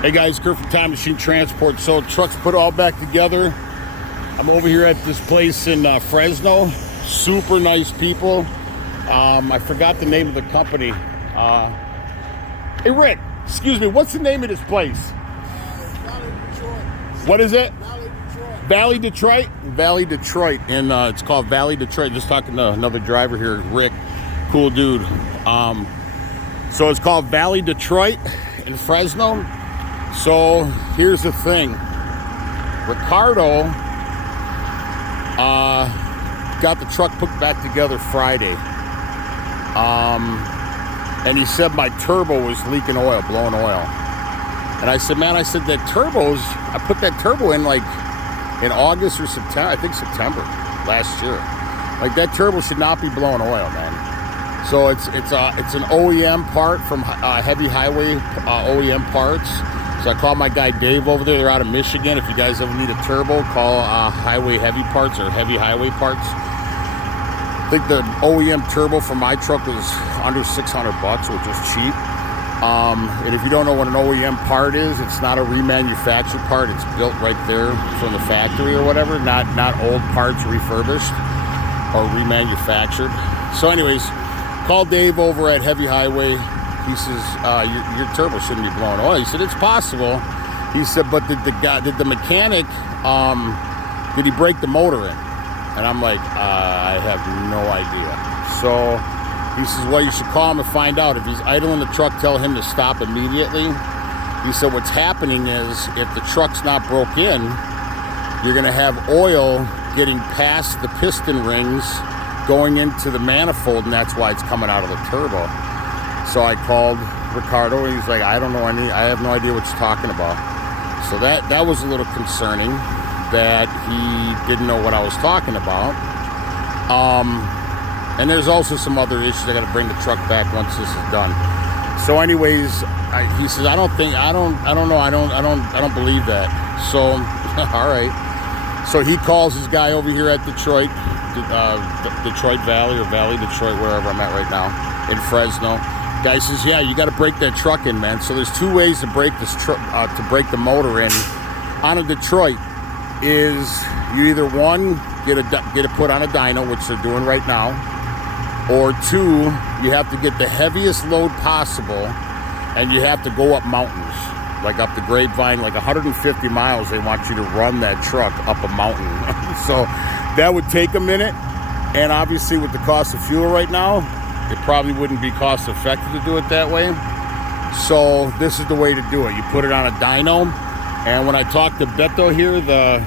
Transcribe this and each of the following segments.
Hey guys, Kurt from Time Machine Transport. So trucks put all back together. I'm over here at this place in Fresno. Super nice people. I forgot the name of the company. Hey Rick, excuse me, what's the name of this place? Valley Detroit. What is it? Valley Detroit. Valley Detroit, and it's called Valley Detroit. Just talking to another driver here, Rick, cool dude. So it's called Valley Detroit in Fresno. So here's the thing, Ricardo got the truck put back together Friday, and he said my turbo was leaking oil, blowing oil. And I said, man, that turbos, I put that turbo in like in August or September, I think September last year. Like that turbo should not be blowing oil, man. So it's an OEM part from Heavy Highway OEM Parts. So I called my guy Dave over there. They're out of Michigan. If you guys ever need a turbo, call Highway Heavy Parts or Heavy Highway Parts. I think the OEM turbo for my truck was under $600, which is cheap. And if you don't know what an OEM part is, it's not a remanufactured part. It's built right there from the factory or whatever. Not old parts refurbished or remanufactured. So anyways, call Dave over at Heavy Highway. He says, your turbo shouldn't be blowing oil. He said, it's possible. He said, but did the mechanic, did he break the motor in? And I'm like, I have no idea. So he says, well, you should call him and find out. If he's idling the truck, tell him to stop immediately. He said, what's happening is if the truck's not broke in, you're going to have oil getting past the piston rings going into the manifold, and that's why it's coming out of the turbo. So I called Ricardo, and he's like, I have no idea what you're talking about. So that was a little concerning that he didn't know what I was talking about. And there's also some other issues. I got to bring the truck back once this is done. So anyways, he says, I don't believe that. So, all right. So he calls his guy over here at Detroit Valley or Valley Detroit, wherever I'm at right now, in Fresno. Guy says, yeah, you got to break that truck in, man. So there's two ways to break this to break the motor in on a Detroit. Is you either one get it put on a dyno, which they're doing right now, or two, you have to get the heaviest load possible, and you have to go up mountains, like up the Grapevine, like 150 miles. They want you to run that truck up a mountain. So that would take a minute, and obviously with the cost of fuel right now, it probably wouldn't be cost effective to do it that way. So this is the way to do it. You put it on a dyno, and when I talked to Beto here, the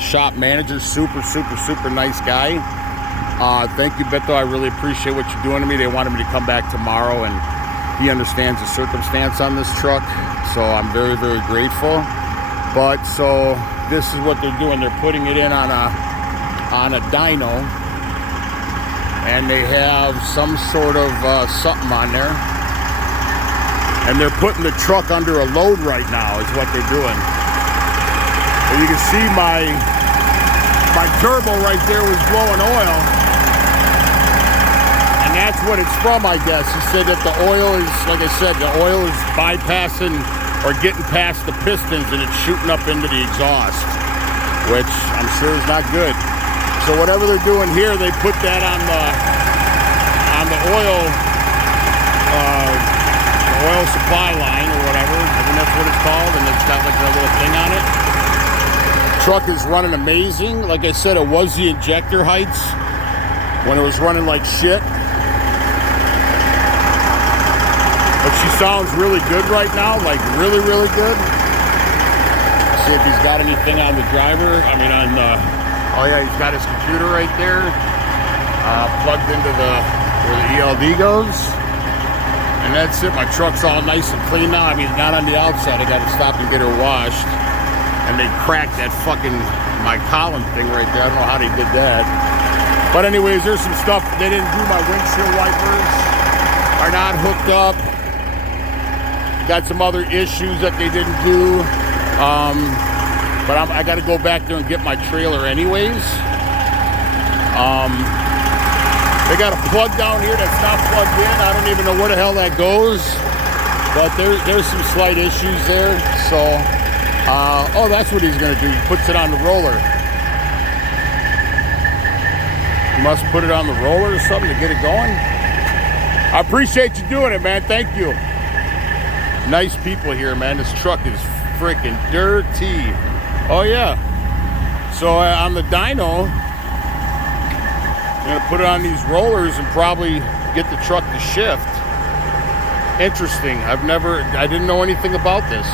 shop manager, super nice guy. Thank you, Beto. I really appreciate what you're doing to me. They wanted me to come back tomorrow, and he understands the circumstance on this truck. So I'm very grateful. But so this is what they're doing. They're putting it in on a dyno. And they have some sort of something on there. And they're putting the truck under a load right now is what they're doing. And you can see my turbo right there was blowing oil. And that's what it's from, I guess. He said that the oil is, like I said, the oil is bypassing or getting past the pistons and it's shooting up into the exhaust, which I'm sure is not good. So whatever they're doing here, they put that on the oil supply line or whatever. I think that's what it's called, and it's got like a little thing on it. Truck is running amazing. Like I said, it was the injector heights when it was running like shit. But she sounds really good right now, like really good. See if he's got anything on the driver. I mean on the... Oh yeah, he's got his computer right there, plugged into where the ELD goes, and that's it. My truck's all nice and clean now. I mean, not on the outside. I got to stop and get her washed, and they cracked that my column thing right there. I don't know how they did that, but anyways, there's some stuff. They didn't do my windshield wipers, are not hooked up. Got some other issues that they didn't do. But I got to go back there and get my trailer anyways. They got a plug down here that's not plugged in. I don't even know where the hell that goes. But there's some slight issues there. So, oh, that's what he's going to do. He puts it on the roller. He must put it on the roller or something to get it going. I appreciate you doing it, man. Thank you. Nice people here, man. This truck is freaking dirty. Oh, yeah. So on the dyno, I'm going to put it on these rollers and probably get the truck to shift. Interesting. I didn't know anything about this.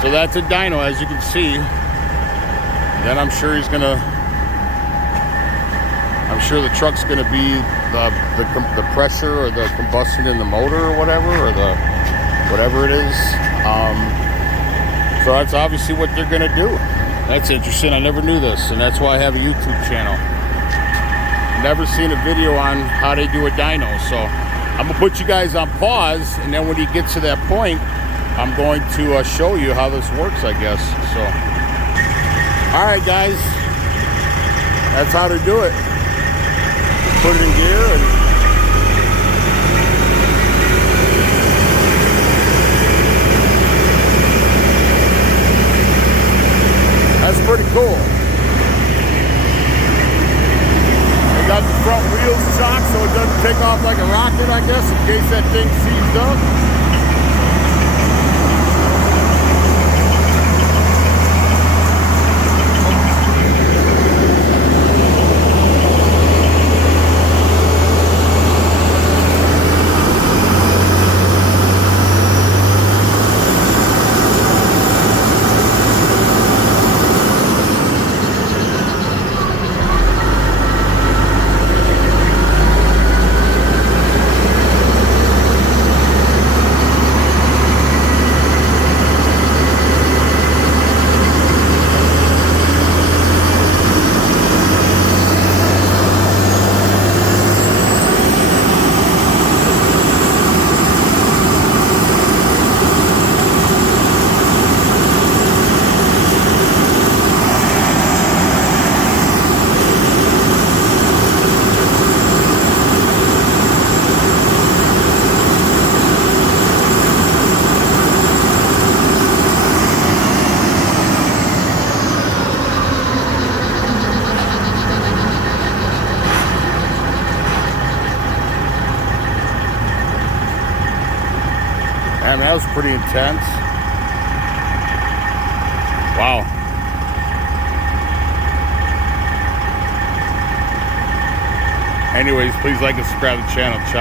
So that's a dyno, as you can see. Then I'm sure the truck's gonna be the pressure or the combustion in the motor or whatever, or whatever it is. So that's obviously what they're gonna do. That's interesting. I never knew this, and that's why I have a YouTube channel. Never seen a video on how they do a dyno, so I'm gonna put you guys on pause, and then when he gets to that point, I'm going to show you how this works, I guess. So, all right, guys, that's how to do it. Just put it in gear and that's pretty cool. Got the front wheels shocked so it doesn't take off like a rocket, I guess, in case that thing seized up. Man, that was pretty intense. Wow. Anyways, please like and subscribe to the channel. Ciao.